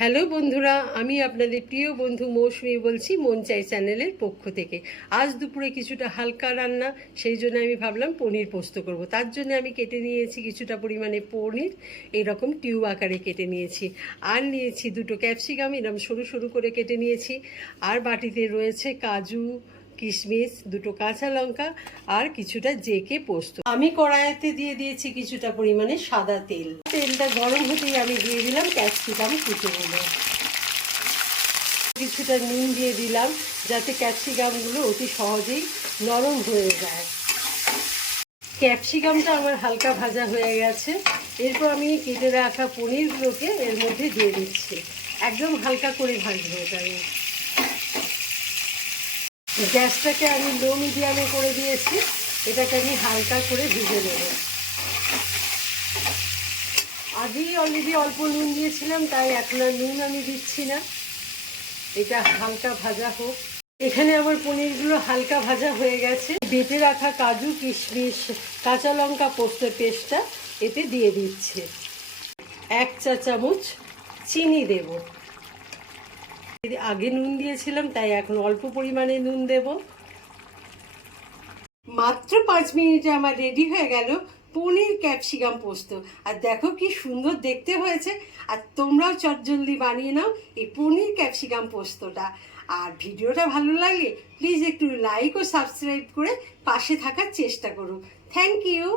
Hello বন্ধুরা, আমি আপনাদের প্রিয় বন্ধু মৌসুমী বলছি মন চাই চ্যানেলের পক্ষ থেকে। আজ দুপুরে কিছুটা হালকা রান্না, সেই জন্য আমি ভাবলাম পনির পোস্ত করব। তার জন্য আমি কেটে নিয়েছি কিছুটা পরিমাণে পনির, এইরকম টিউব আকারে কেটে নিয়েছি। আর নিয়েছি দুটো ক্যাপসিকাম, এরকম সরু সরু করে কেটে নিয়েছি। আর বাটিতে রয়েছে কাজু, কিশমিশ, দুটো কাঁচা লঙ্কা আর কিছুটা জেকে পোস্ত। আমি কড়াইতে দিয়ে দিয়েছি কিছুটা পরিমাণে সাদা তেল। তেলটা গরম হতেই আমি দিয়ে দিলাম ক্যাপসিকাম কুচোগুলো। কিছুটা নুন দিয়ে দিলাম যাতে ক্যাপসিকামগুলো অতি সহজেই নরম হয়ে যায়। ক্যাপসিকামটা আমার হালকা ভাজা হয়ে গেছে। এরপর আমি কেটে রাখা পনিরগুলোকে এর মধ্যে দিয়ে দিচ্ছি। একদম হালকা করে ভাজবো এটা। গ্যাসটাকে আমি লো মিডিয়ামে করে দিয়েছি। এটাকে আমি হালকা করে ভেজে নেব। আগেই অলরেডি অল্প নুন দিয়েছিলাম, তাই এখন আর নুন আমি দিচ্ছি না। এটা হালকা ভাজা হোক। এখানে আমার পনিরগুলো হালকা ভাজা হয়ে গেছে। বেটে রাখা কাজু, কিশমিশ, কাঁচা লঙ্কা, পোস্তের পেস্টটা এতে দিয়ে দিচ্ছে। 1 চা চামচ চিনি দেব। আগে নুন দিয়েছিলাম, তাই এখন অল্প পরিমাণে নুন দেব। মাত্র 5 মিনিটে আমার রেডি হয়ে গেল পনির ক্যাপসিকাম পোস্ত। আর দেখো কি সুন্দর দেখতে হয়েছে। আর তোমরাও চটজলদি বানিয়ে নাও এই পনির ক্যাপসিকাম পোস্তটা। আর ভিডিওটা ভালো লাগলে প্লিজ একটু লাইক ও সাবস্ক্রাইব করে পাশে থাকার চেষ্টা করো। Thank you.